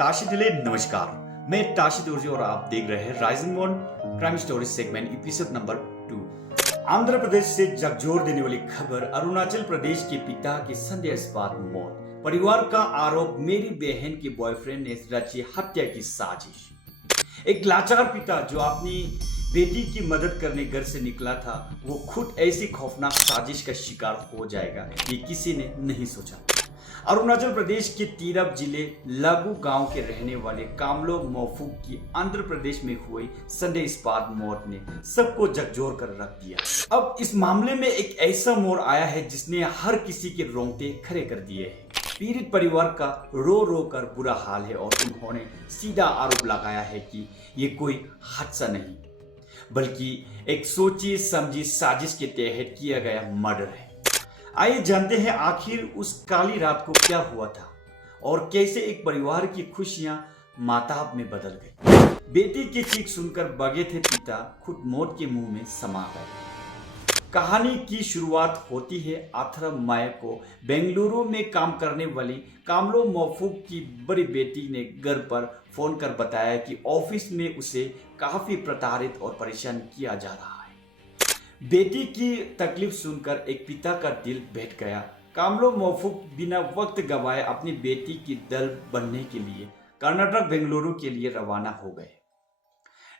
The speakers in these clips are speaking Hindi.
ताशिदिले नमस्कार। मैं ताशिद उर्जी और आप देख रहे हैं rising one crime story segment episode number 2। Andhra Pradesh से झकझोर देने वाली खबर। अरुणाचल प्रदेश के पिता की संदेहास्पद मौत। परिवार का आरोप, मेरी बहन के बॉयफ्रेंड ने रची हत्या की साजिश। एक लाचार पिता जो अपनी बेटी की मदद करने घर से निकला था, वो खुद ऐसी खौफनाक साजिश का शिकार हो जाएगा, ये किसी ने नहीं सोचा। अरुणाचल प्रदेश के तीरप जिले लागू गांव के रहने वाले कामलो मोफूक की आंध्र प्रदेश में हुई संदेहास्पद मौत ने सबको झकझोर कर रख दिया। अब इस मामले में एक ऐसा मोड़ आया है जिसने हर किसी के रोंगटे खड़े कर दिए हैं। पीड़ित परिवार का रो रो कर बुरा हाल है और उन्होंने सीधा आरोप लगाया है कि ये कोई हादसा नहीं, बल्कि एक सोची समझी साजिश के तहत किया गया मर्डर है। आइए जानते हैं आखिर उस काली रात को क्या हुआ था और कैसे एक परिवार की खुशियां माताब में बदल गई। बेटी की चीख सुनकर भागे थे पिता, खुद मौत के मुंह में समा गए। कहानी की शुरुआत होती है 18 मई को बेंगलुरु में काम करने वाली कामलो मोफूक की बड़ी बेटी ने घर पर फोन कर बताया कि ऑफिस में उसे काफी प्रताड़ित और परेशान किया जा रहा है। बेटी की तकलीफ सुनकर एक पिता का दिल बैठ गया। कामलो मोफूक बिना वक्त गवाए अपनी बेटी की दल बनने के लिए कर्नाटक बेंगलुरु के लिए रवाना हो गए।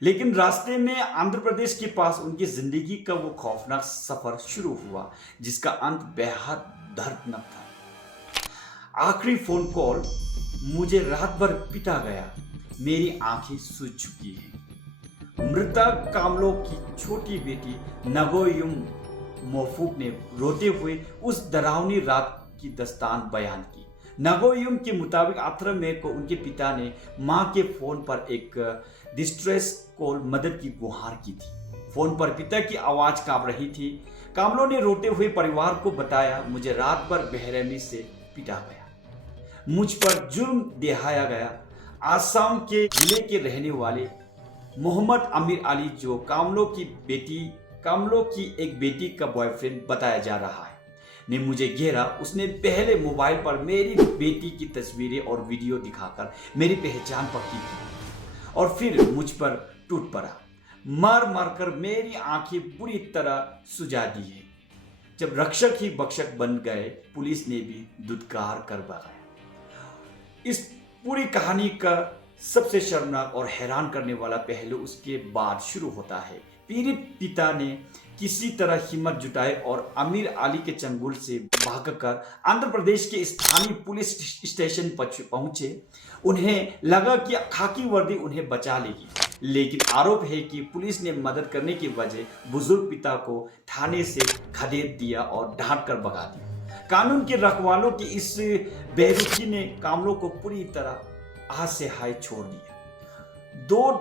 लेकिन रास्ते में आंध्र प्रदेश के पास उनकी जिंदगी का वो खौफनाक सफर शुरू हुआ, जिसका अंत बेहद दर्दनाक था। आखिरी फोन कॉल, मुझे रात भर पिटा गया, मेरी आंखें सूज चुकी हैं। मृतक कामलो की छोटी बेटी नगोयुम मोफूक ने रोते हुए उस डरावनी रात की दास्तान बयान की। नगोयुम के मुताबिक 18 मई को उनके पिता ने मां के फोन पर एक डिस्ट्रेस कॉल मदद की गुहार की थी। फोन पर पिता की आवाज कांप रही थी। कामलो ने रोते हुए परिवार को बताया, मुझे रात भर बेरहमी से पिटा गया, मुझ पर जुर्म ढाया गया। आसाम के जिले के रहने वाले मोहम्मद अमीर अली, जो कामलो की एक बेटी का बॉयफ्रेंड बताया जा रहा है, ने मुझे घेरा। उसने पहले मोबाइल पर मेरी बेटी की तस्वीरें और वीडियो दिखाकर मेरी पहचान पक्की की और फिर मुझ पर टूट पड़ा। मार मार कर मेरी आंखें बुरी तरह सुजा दी है। जब रक्षक ही बक्षक बन गए, पुलिस ने भी दुत्कार कर भगाया। इस पूरी कहानी का सबसे शर्मनाक और हैरान करने वाला पहलू उसके बाद शुरू होता है। पीड़ित पिता ने किसी तरह हिम्मत जुटाई और अमीर अली के चंगुल से भागकर आंध्र प्रदेश के स्थानीय पुलिस स्टेशन पहुंचे। उन्हें लगा कि खाकी वर्दी उन्हें बचा लेगी, लेकिन आरोप है कि पुलिस ने मदद करने की वजह बुजुर्ग पिता को थाने से खदेड़ दिया और ढांक कर भगा दिया। कानून के रखवालों की इस बेरुखी ने कामलों को पूरी तरह हाथ से हाय छोड़ दिया। 2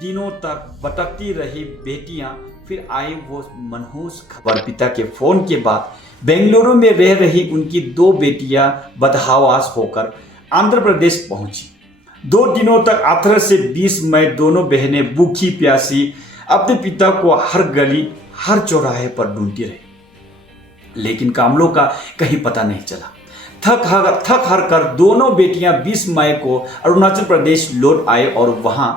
दिनों तक भटकती रही बेटियां, फिर आई वो मनहूस खबर। पिता के फोन के बाद बेंगलुरु में रह रही उनकी 2 बेटियां बदहवास होकर आंध्र प्रदेश पहुंची। 2 दिनों तक 18 से 20 मई दोनों बहनें भूखी प्यासी अपने पिता को हर गली हर चौराहे पर ढूंढती रही, लेकिन कामलों का कहीं पता नहीं चला। थक हार कर दोनों बेटियां 20 मई को अरुणाचल प्रदेश लौट आए और वहां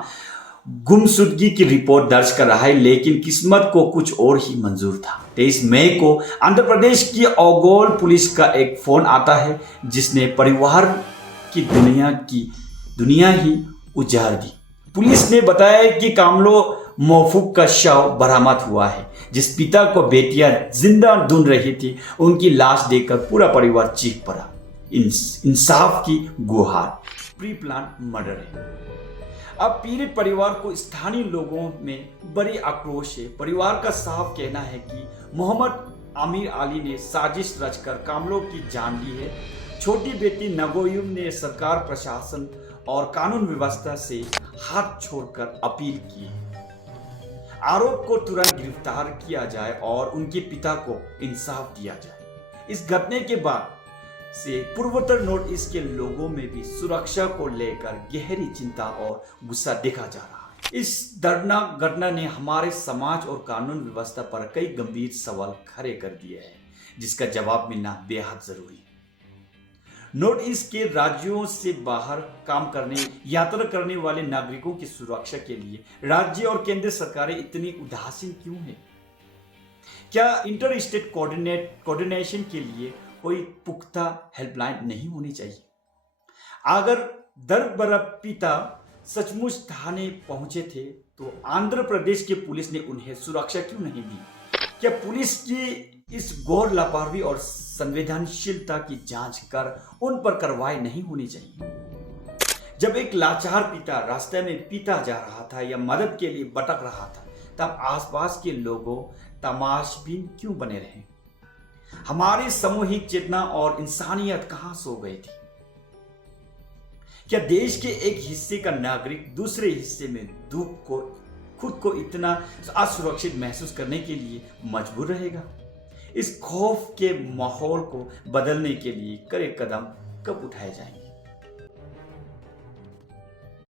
गुमशुदगी की रिपोर्ट दर्ज कर रहा है, लेकिन किस्मत को कुछ और ही मंजूर था। 23 मई को आंध्र प्रदेश की औगोल पुलिस का एक फोन आता है, जिसने परिवार की दुनिया ही उजाड़ दी। पुलिस ने बताया कि कामलो मोफूक का शव बरामद हुआ है। जिस पिता को बेटियां जिंदा ढूंढ रही थी, उनकी लाश देखकर पूरा परिवार चीख पड़ा। इंसाफ की गुहार। प्री प्लान मर्डर है। अब पीड़ित परिवार को स्थानीय लोगों में बड़ी आक्रोश है। परिवार का साफ कहना है कि मोहम्मद अमीर अली ने साजिश रचकर कामलों की जान ली है। छोटी बेटी नगोयुम ने सरकार, प्रशासन और कानून व्यवस्था से हाथ छोड़कर अपील की है। आरोप को तुरंत गिरफ्तार किया जाए और उनके पिता को इंसाफ दिया जाए। इस घटने के बाद से पूर्वोत्तर नॉर्थ ईस्ट के लोगों में भी सुरक्षा को लेकर गहरी चिंता और गुस्सा देखा जा रहा है। इस दर्दनाक घटना ने हमारे समाज और कानून व्यवस्था पर कई गंभीर सवाल खड़े कर दिए हैं, जिसका जवाब मिलना बेहद जरूरी है। नॉर्थ ईस्ट के राज्यों से बाहर काम करने यात्रा करने वाले नागरिकों की सुरक्षा के लिए राज्य और केंद्र सरकारें इतनी उदासीन क्यों हैं? क्या इंटर स्टेट कोऑर्डिनेशन के लिए कोई पुख्ता हेल्पलाइन नहीं होनी चाहिए? अगर दरबार पिता सचमुच थाने पहुंचे थे तो आंध्र प्रदेश के पुलिस ने उन्हें सुरक्षा क्यों नहीं दी? क्या पुलिस की इस घोर लापरवाही और संवेदनशीलता की जांच कर उन पर कार्रवाई नहीं होनी चाहिए? जब एक लाचार पिता रास्ते में पीता जा रहा था या मदद के लिए भटक रहा था, तब आसपास के लोगों तमाशबीन क्यों बने रहे? हमारी सामूहिक चेतना और इंसानियत कहां सो गई थी? क्या देश के एक हिस्से का नागरिक दूसरे हिस्से में दुख को खुद को इतना असुरक्षित महसूस करने के लिए मजबूर रहेगा? इस खौफ के माहौल को बदलने के लिए कड़े कदम कब उठाए जाएंगे?